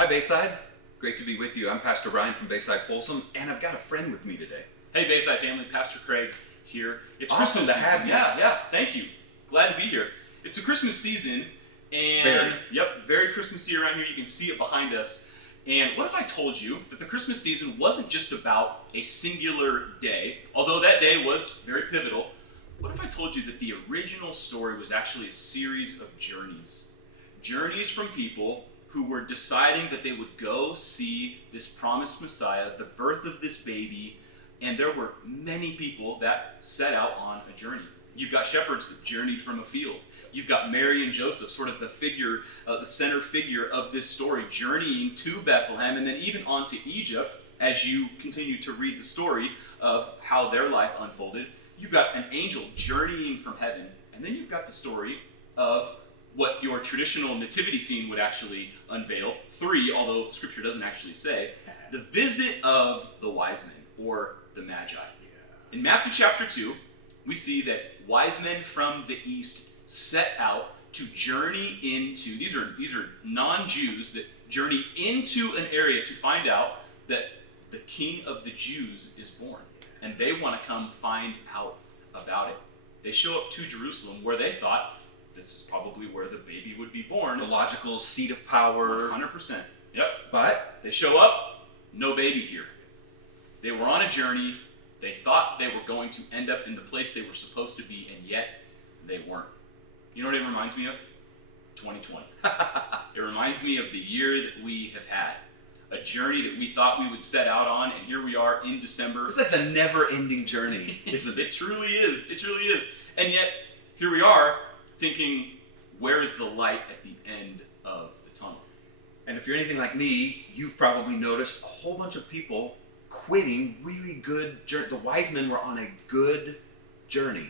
Hi, Bayside. Great to be with you. I'm Pastor Brian from Bayside Folsom, and I've got a friend with me today. Hey, Bayside family, Pastor Craig here. It's Awesome Christmas to have season. you. Yeah, thank you. Glad to be here. It's the Christmas season, and very Christmassy around here. You can see it behind us. And what if I told you that the Christmas season wasn't just about a singular day, although that day was very pivotal. What if I told you that the original story was actually a series of journeys? Journeys from people who were deciding that they would go see this promised Messiah, the birth of this baby, and there were many people that set out on a journey. You've got shepherds that journeyed from a field. You've got Mary and Joseph, sort of the figure, the center figure of this story, journeying to Bethlehem and then even on to Egypt as you continue to read the story of how their life unfolded. You've got an angel journeying from heaven, and then you've got the story of what your traditional nativity scene would actually unveil. 3, although Scripture doesn't actually say, the visit of the wise men, or the Magi. In Matthew chapter 2, we see that wise men from the east set out to journey into, these are non-Jews that journey into an area to find out that the King of the Jews is born. And they want to come find out about it. They show up to Jerusalem where they thought this is probably where the baby would be born. The logical seat of power. 100%. Yep. But They show up, no baby here. They were on a journey. They thought they were going to end up in the place they were supposed to be, and yet they weren't. You know what it reminds me of? 2020. It reminds me of the year that we have had. A journey that we thought we would set out on, and here we are in December. it's like the never-ending journey, isn't it? It truly is. It truly is. And yet, here we are thinking, where is the light at the end of the tunnel? And if you're anything like me, you've probably noticed a whole bunch of people quitting really good journey. The wise men were on a good journey.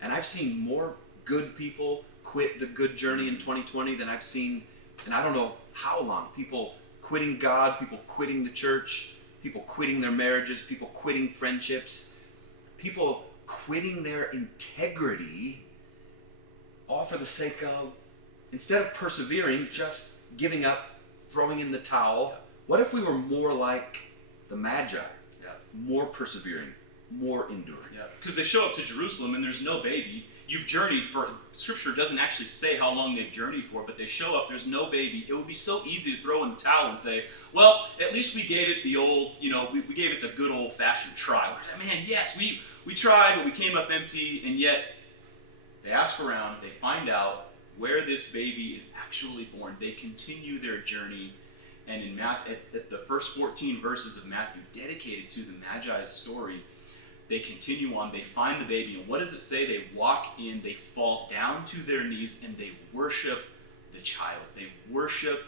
And I've seen more good people quit the good journey in 2020 than I've seen, and I don't know how long. People quitting God, people quitting the church, people quitting their marriages, people quitting friendships, people quitting their integrity, all for the sake of, instead of persevering, just giving up, throwing in the towel. Yeah. What if we were more like the Magi? Yeah. More persevering, more enduring. Yeah. Because they show up to Jerusalem and there's no baby. You've journeyed for, Scripture doesn't actually say how long they've journeyed for, but they show up, there's no baby. It would be so easy to throw in the towel and say, well, at least we gave it the old, we gave it the good old-fashioned try. Man, yes, we tried, but we came up empty, and yet they ask around, they find out where this baby is actually born. They continue their journey, and in at the first 14 verses of Matthew, dedicated to the Magi's story, they continue on, they find the baby, and what does it say? They walk in, they fall down to their knees, and they worship the child. They worship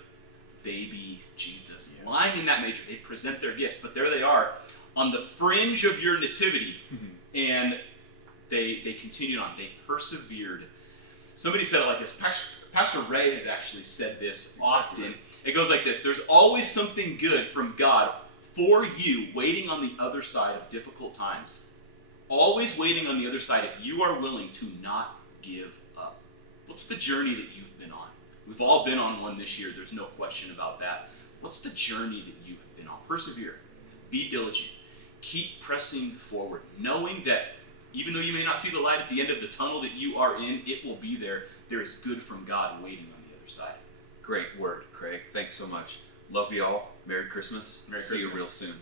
baby Jesus. Yeah. Lying in that manger, they present their gifts, but there they are on the fringe of your nativity, and they continued on. They persevered. Somebody said it like this. Pastor Ray has actually said this often. It goes like this: there's always something good from God for you waiting on the other side of difficult times. Always waiting on the other side if you are willing to not give up. What's the journey that you've been on? We've all been on one this year. There's no question about that. What's the journey that you have been on? Persevere. Be diligent. Keep pressing forward, knowing that even though you may not see the light at the end of the tunnel that you are in, it will be there. There is good from God waiting on the other side. Great word, Craig. Thanks so much. Love you all. Merry Christmas. Merry See you Christmas. real soon.